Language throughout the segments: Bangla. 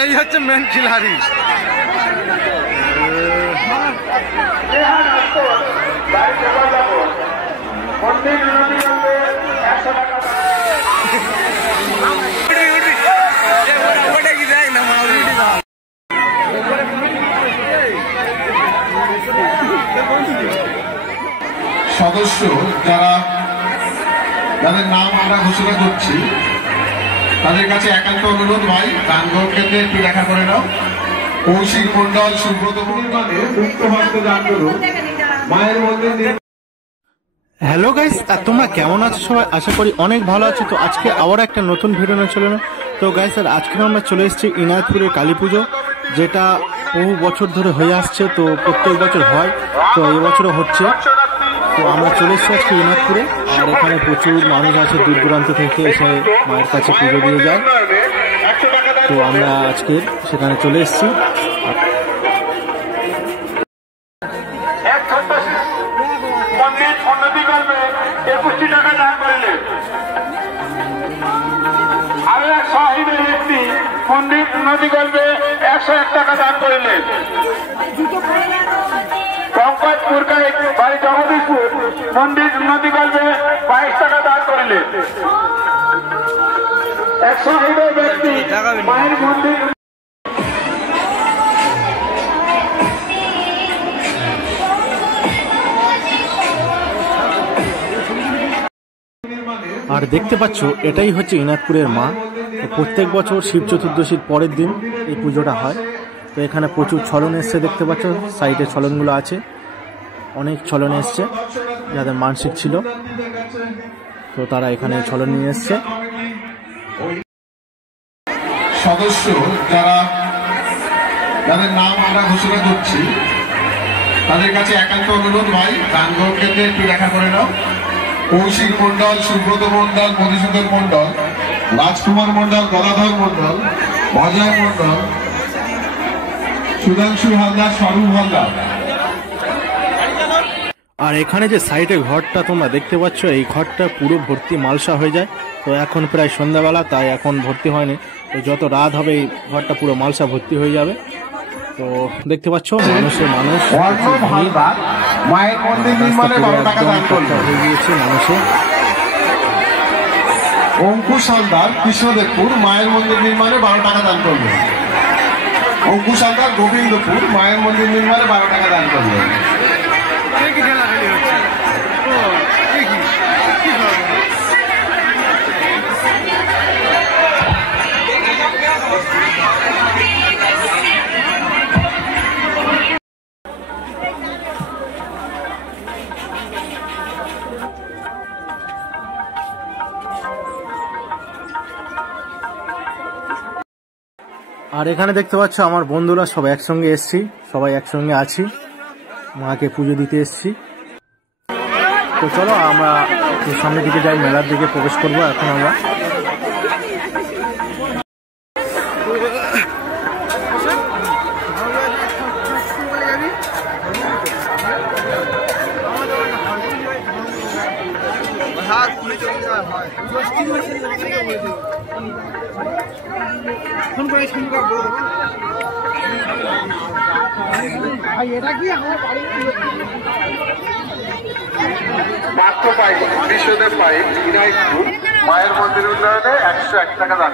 এই হচ্ছে মেন খিলাড়ি। সদস্য যাদের নাম আমরা ঘোষণা করছি তাদের কাছে একান্ত অনুরোধ, ভাই গানঘর কেন্দ্রে একটু দেখা করে নাও। কৌশিক মন্ডল, সুব্রত মন্ডলে মুক্ত ভক্ত দান করুন মায়ের মন্দির। হ্যালো গাইস, তোমরা কেমন আছো সবাই? আশা করি অনেক ভালো আছো। তো আজকে আবার একটা নতুন ভিডিও নিয়ে চলে না। তো গাইস আর আজকে আমরা চলে এসেছি ইনায়তপুরের কালী পুজো, যেটা বহু বছর ধরে হয়ে আসছে। তো প্রত্যেক বছর হয়, তো এই বছরও হচ্ছে। তো আমরা চলে এসেছি আজকে ইনায়তপুরে, আর এখানে প্রচুর মানুষ আছে দূর দূরান্ত থেকে এসে মায়ের কাছে পুজো দিয়ে যায়। তো আমরা আজকে সেখানে চলে এসেছি। পণ্ডিত উন্নতি করবে 101 টাকা দান করিলেন। পঙ্কজপুর বাড়ি জগদীশপুর পণ্ডিত উন্নতি করবে 22 টাকা দান করিলেন। 100 ব্যক্তি মায়ের মন্দির। আর দেখতে পাচ্ছ এটাই হচ্ছে ইনায়তপুরের মা। প্রত্যেক বছর শিব চতুর্দশীর পরের দিন এই পুজোটা হয়। তো এখানে প্রচুর ছলন এসছে, দেখতে পাচ্ছ সাইডে ছলনগুলো আছে, অনেক ছলন এসছে যাদের মানসিক ছিল, তো তারা এখানে ছলন নিয়ে এসছে। সদস্য যাদের নাম আমরা ঘোষণা করছি তাদের কাছে একান্ত অনুরোধ, ভাই গানঘর কেন্দ্রে একটু দেখা করে নাও। কৌশিক মন্ডল, সুব্রত মন্ডল, মধুসূদন মন্ডল, রাজকুমার মন্ডল, গদাধর মন্ডল, অজয় মন্ডল, সুধাংশু হালদার, স্বরূপ হালদার। আর এখানে যে সাইডে ঘরটা তোমরা দেখতে পাচ্ছ, এই ঘরটা পুরো ভর্তি মালসা হয়ে যায়। তো এখন প্রায় সন্ধ্যাবেলা, তাই এখন ভর্তি হয়নি। তো যত রাত হবে এই ঘরটা পুরো মালসা ভর্তি হয়ে যাবে। তো দেখতে পাচ্ছ মানুষের মানুষ মায়ের মন্দির নির্মাণে 12 টাকা দান করলেন হয়ে গিয়েছে মানুষের। অঙ্কুশ হালদার, কৃষ্ণদেবপুর মায়ের মন্দির নির্মাণে 12 টাকা দান করলেন। অঙ্কুশ হালদার, গোবিন্দপুর মায়ের মন্দির নির্মাণে 12 টাকা দান করলেন। আর এখানে দেখতে পাচ্ছ আমার বন্ধুরা সব একসঙ্গে এসছি, সবাই একসঙ্গে আছি, মাকে পুজো দিতে এসছি। তো চলো আমরা সামনের দিকে যাই, মেলার দিকে প্রবেশ করবো এখন আমরা। মাত্র পাইপ বিশ্বদেব পাইপ ইনায়তপুর মায়ের মন্দির উন্নয়নে 101 টাকা দান।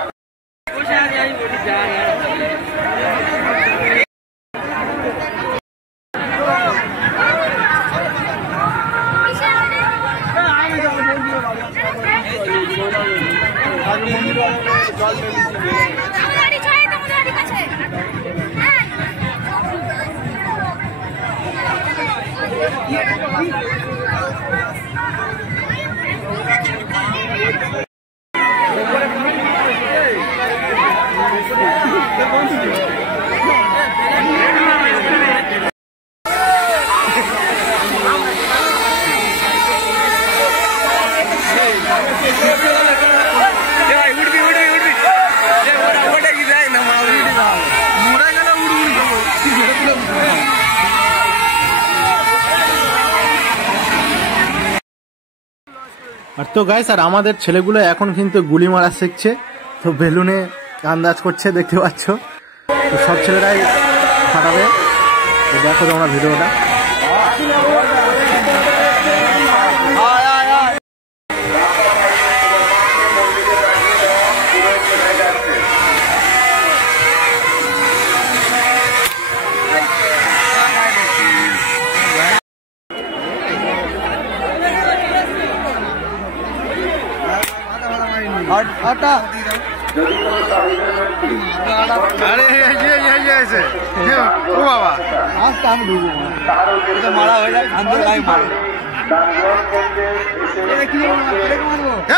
আর তো গাইস আর আমাদের ছেলেগুলো এখন কিন্তু গুলি মারা শিখছে, তো বেলুনে আন্দাজ করছে দেখতে পাচ্ছ। তো সব ছেলেরাই ফাটাবে। তো দেখো তোমরা ভিডিওটা। আরে ও বাবা মারা হয়ে যায়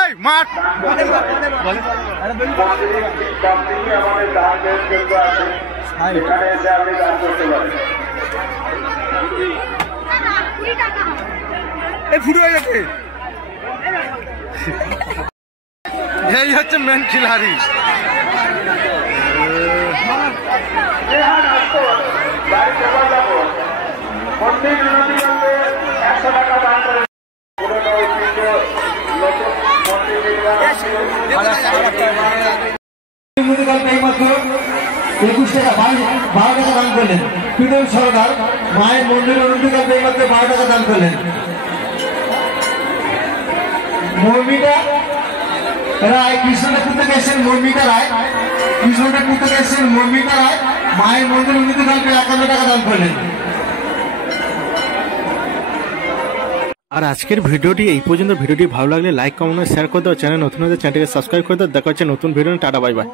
এই মাঠ ফুটো হয়ে গেছে। এই হচ্ছে মেন খিলাড়ি। টাকা দান করলেন। পীড়ন সরকার মায়ের মন্দিরের উন্নতিকল্পে এই মাত্র 12 টাকা দান করলেন। মর্মিতা রায় কৃষ্ণঠাকুর থেকে এসেছেন। মর্মিতা রায় কৃষ্ণঠাকুর থেকে এসেছেন। মর্মিতা রায় মায়ের মন্দির উন্নতিকল্পে 51 টাকা দান করলেন। আর আজকের ভিডিওটি এই পর্যন্ত। ভিডিওটি ভালো লাগলে লাইক কমেন্ট শেয়ার করে দাও। চ্যানেল নতুন হলে চ্যানেলকে সাবস্ক্রাইব করে দাও। দেখা হচ্ছে নতুন ভিডিও। Tata bye bye.